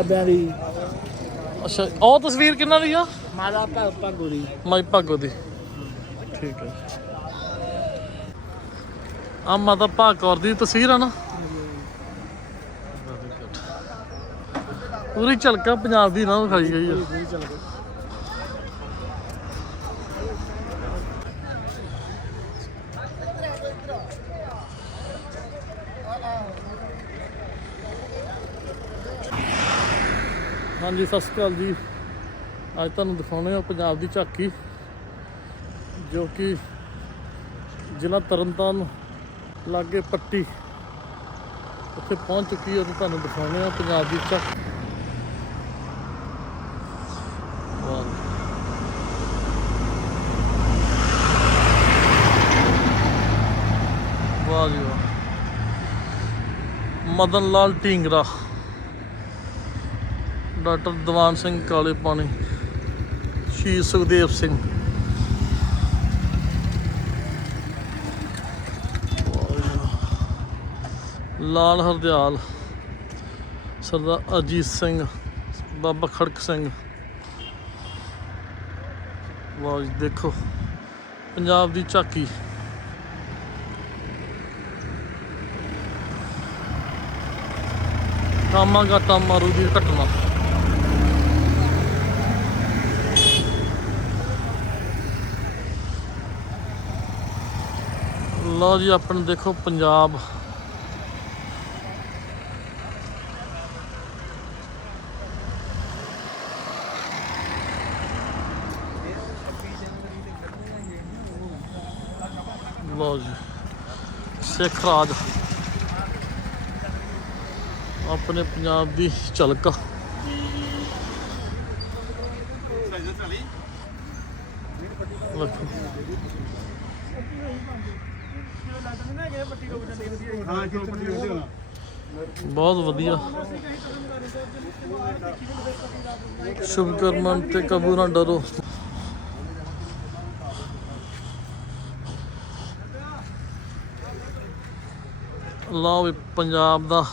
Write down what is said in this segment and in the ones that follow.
ਬਾਬਿਆਂ ਦੀ। ਅੱਛਾ ਉਹ ਤਸਵੀਰ ਕਿੰਨਾ ਦੀ ਆ? ਮਾਤਾ ਭਗ ਭਗੂ ਦੀ। ਮਾਈ ਭਾਗੋ ਦੀ। ਠੀਕ ਹੈ ਆ ਮਾਤਾ ਭਾਗੌਰ ਦੀ ਤਸਵੀਰ ਆ ਨਾ. ਪੂਰੀ ਝਲਕਾ ਪੰਜਾਬ ਦੀ ਨਾ ਵਿਖਾਈ ਗਈ ਆ ਪੂਰੀ ਚੱਲ ਗਈ ਹਾਂਜੀ, ਸਤਿ ਸ਼੍ਰੀ ਅਕਾਲ ਜੀ। ਅੱਜ ਤੁਹਾਨੂੰ ਦਿਖਾਉਣੇ ਆ ਪੰਜਾਬ ਦੀ ਝਾਕੀ, ਜੋ ਕਿ ਜ਼ਿਲ੍ਹਾ ਤਰਨਤਾਰਨ ਲਾਗੇ ਪੱਟੀ ਉੱਥੇ ਪਹੁੰਚ ਚੁੱਕੀ ਹੈ, ਤੇ ਤੁਹਾਨੂੰ ਦਿਖਾਉਣੇ ਆ ਪੰਜਾਬ ਦੀ ਝਾਕੀ। ਵਾਹ ਜੀ। ਵਾਹ ਜੀ ਵਾਹ। ਮਦਨ ਲਾਲ ਢੀਂਗਰਾ। ਡਾਕਟਰ ਦੀਵਾਨ ਸਿੰਘ ਕਾਲੇ ਪਾਣੀ, ਸ਼ਹੀਦ ਸੁਖਦੇਵ ਸਿੰਘ। ਲਾਲ ਹਰਦਿਆਲ, ਸਰਦਾਰ ਅਜੀਤ ਸਿੰਘ, ਬਾਬਾ ਖੜਕ ਸਿੰਘ। ਵਾਹ ਦੇਖੋ, ਪੰਜਾਬ ਦੀ ਝਾਕੀ। ਕਾਮਾਂ ਗਾਟਾ ਮਾਰੂ ਦੀ ਘਟਨਾ। ਲਓ ਜੀ ਆਪਣੇ ਦੇਖੋ ਪੰਜਾਬ। ਲਓ ਜੀ ਸਿੱਖ ਰਾਜ। ਆਪਣੇ ਪੰਜਾਬ ਦੀ ਝਲਕ। ਵੇਖੋ ਹਾਂ ਕਿਉਂ ਪੱਟੀ ਹੁੰਦੀ ਹੋਣਾ ਬਹੁਤ ਵਧੀਆ। ਸ਼ੁਭ ਕਰਮਨ ਤੇ ਕਬੂ ਨਾ ਡਰੋ। ਲਓ ਵੀ ਪੰਜਾਬ ਦਾ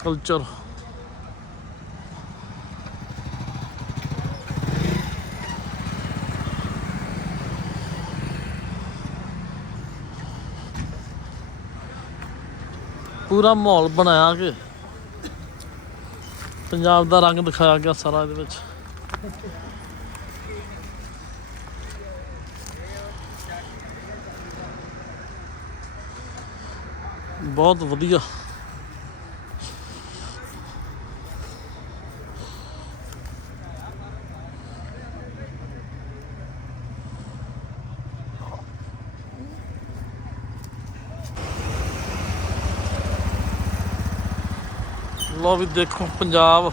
ਕਲਚਰ ਪੂਰਾ ਮਾਹੌਲ ਬਣਾਇਆ ਕਿ ਪੰਜਾਬ ਦਾ ਰੰਗ ਦਿਖਾਇਆ ਗਿਆ ਸਾਰਾ ਇਹਦੇ ਵਿੱਚ। ਬਹੁਤ ਵਧੀਆ। ਲੋ ਵੀ ਦੇਖੋ ਪੰਜਾਬ।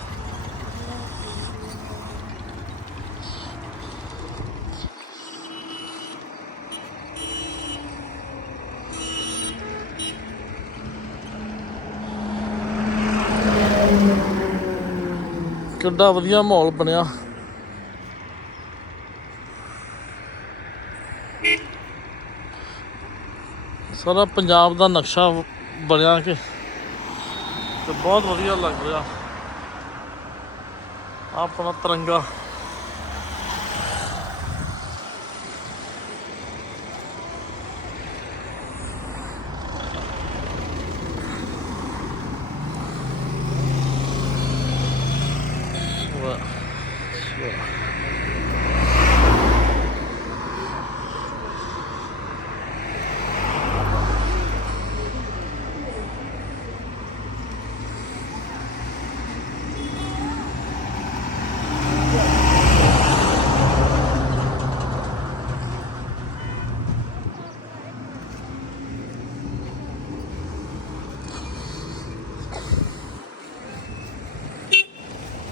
ਕਿੱਡਾ ਵਧੀਆ ਮਾਹੌਲ ਬਣਿਆ। ਸਾਰਾ ਪੰਜਾਬ ਦਾ ਨਕਸ਼ਾ ਬਣਿਆ ਕਿ ਤੇ ਬਹੁਤ ਵਧੀਆ ਲੱਗ ਰਿਹਾ। ਆਪਣਾ ਤਿਰੰਗਾ ਵਾਹ ਵਾਹ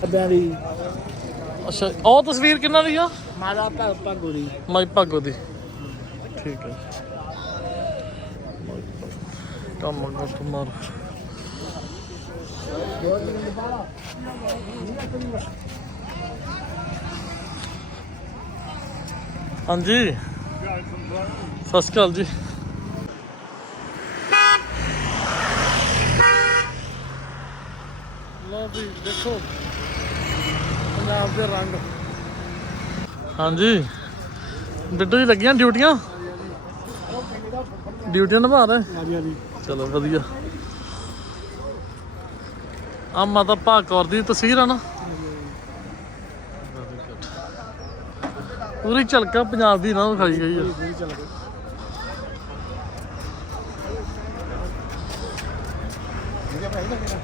ਬਾਬਿਆਂ ਦੀ। ਅੱਛਾ ਉਹ ਤਸਵੀਰ ਕਿੰਨਾ ਦੀ ਆ? ਮਾਤਾ ਭਗ ਭਗੂ ਦੀ। ਮਾਈ ਭਾਗੋ ਦੀ। ਠੀਕ ਹੈ। ਕੰਮ ਕਰ ਤੁਮਾਰ। ਹਾਂਜੀ। ਸਤਿ ਸ਼੍ਰੀ ਅਕਾਲ ਜੀ। ਲਓ ਤੁਸੀਂ ਦੇਖੋ। ਹਾਂਜੀ। ਬਿੱਟੂ ਜੀ ਲੱਗੀਆਂ ਡਿਊਟੀਆਂ? ਡਿਊਟੀਆਂ ਨਿਭਾ ਰਹੇ? ਚਲੋ ਵਧੀਆ। ਆ ਮਾਤਾ ਭਾਗੌਰ ਦੀ ਤਸਵੀਰ ਆ ਨਾ। ਪੂਰੀ ਝਲਕਾ ਪੰਜਾਬ ਦੀ ਨਾ ਦਿਖਾਈ ਗਈ ਆ। ਇਹ ਭਾਈ ਦਾ ਕਿਹੜਾ